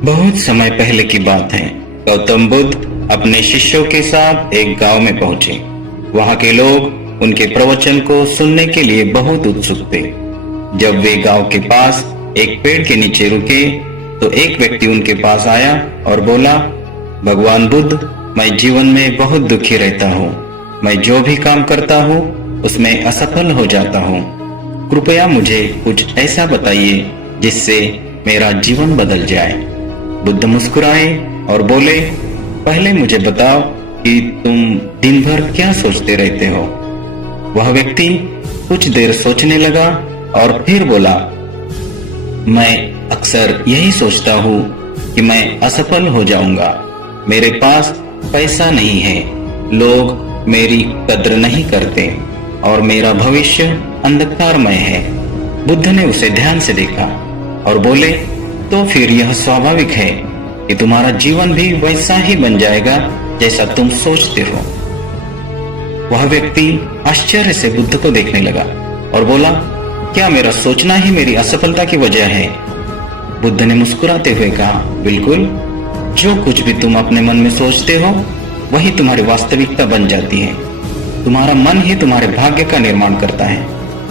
बहुत समय पहले की बात है। गौतम बुद्ध अपने शिष्यों के साथ एक गांव में पहुंचे। वहां के लोग उनके प्रवचन को सुनने के लिए बहुत उत्सुक थे। जब वे गांव के पास एक पेड़ के नीचे रुके तो एक व्यक्ति उनके पास आया और बोला, भगवान बुद्ध, मैं जीवन में बहुत दुखी रहता हूँ। मैं जो भी काम करता हूँ उसमें असफल हो जाता हूँ। कृपया मुझे कुछ ऐसा बताइए जिससे मेरा जीवन बदल जाए। बुद्ध मुस्कुराए और बोले, पहले मुझे बताओ कि तुम दिन भर क्या सोचते रहते हो। वह व्यक्ति कुछ देर सोचने लगा और फिर बोला, मैं अक्सर यही सोचता हूँ कि मैं असफल हो जाऊंगा। मेरे पास पैसा नहीं है, लोग मेरी कद्र नहीं करते और मेरा भविष्य अंधकारमय है। बुद्ध ने उसे ध्यान से देखा और बोले, तो फिर यह स्वाभाविक है कि तुम्हारा जीवन भी वैसा ही बन जाएगा जैसा तुम सोचते हो। वह व्यक्ति आश्चर्य से बुद्ध को देखने लगा और बोला, क्या मेरा सोचना ही मेरी असफलता की वजह है? बुद्ध ने मुस्कुराते हुए कहा, बिल्कुल। जो कुछ भी तुम अपने मन में सोचते हो वही तुम्हारी वास्तविकता बन जाती है। तुम्हारा मन ही तुम्हारे भाग्य का निर्माण करता है।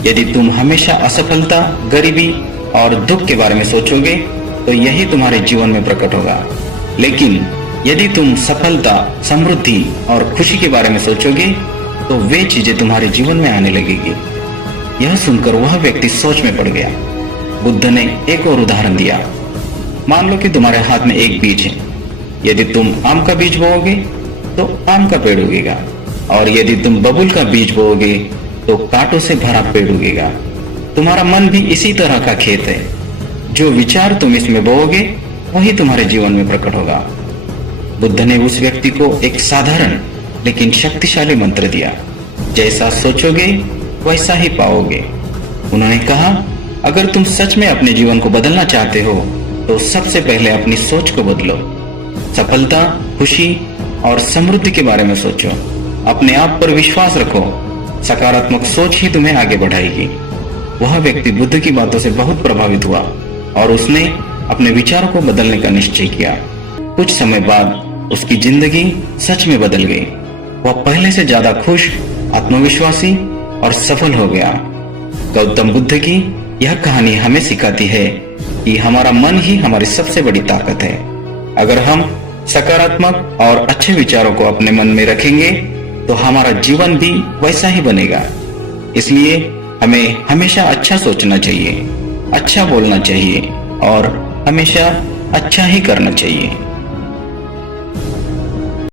यदि तुम हमेशा असफलता, गरीबी और दुख के बारे में सोचोगे तो यही तुम्हारे जीवन में प्रकट होगा। लेकिन यदि तुम सफलता, समृद्धि और खुशी के बारे में सोचोगे तो वे चीजें तुम्हारे जीवन में आने लगेगी। यह सुनकर वह व्यक्ति सोच में पड़ गया। बुद्ध ने एक और उदाहरण दिया। मान लो कि तुम्हारे हाथ में एक बीज है। यदि तुम आम का बीज बोओगे तो आम का पेड़ उगेगा, और यदि तुम बबूल का बीज बोओगे तो कांटों से भरा पेड़ उगेगा। तुम्हारा मन भी इसी तरह का खेत है। जो विचार तुम इसमें बोओगे वही तुम्हारे जीवन में प्रकट होगा। बुद्ध ने उस व्यक्ति को एक साधारण लेकिन शक्तिशाली मंत्र दिया, जैसा सोचोगे वैसा ही पाओगे। उन्होंने कहा, अगर तुम सच में अपने जीवन को बदलना चाहते हो तो सबसे पहले अपनी सोच को बदलो। सफलता, खुशी और समृद्धि के बारे में सोचो। अपने आप पर विश्वास रखो। सकारात्मक सोच ही तुम्हें आगे बढ़ाएगी। वह व्यक्ति बुद्ध की बातों से बहुत प्रभावित हुआ और उसने अपने विचारों को बदलने का निश्चय किया। कुछ समय बाद उसकी जिंदगी सच में बदल गई। वह पहले से ज्यादा खुश, आत्मविश्वासी और सफल हो गया। गौतम बुद्ध की यह कहानी हमें सिखाती है कि हमारा मन ही हमारी सबसे बड़ी ताकत है। अगर हम सकारात्मक और अच्छे विचारों को अपने मन में रखेंगे तो हमारा जीवन भी वैसा ही बनेगा। इसलिए हमें हमेशा अच्छा सोचना चाहिए, अच्छा बोलना चाहिए और हमेशा अच्छा ही करना चाहिए।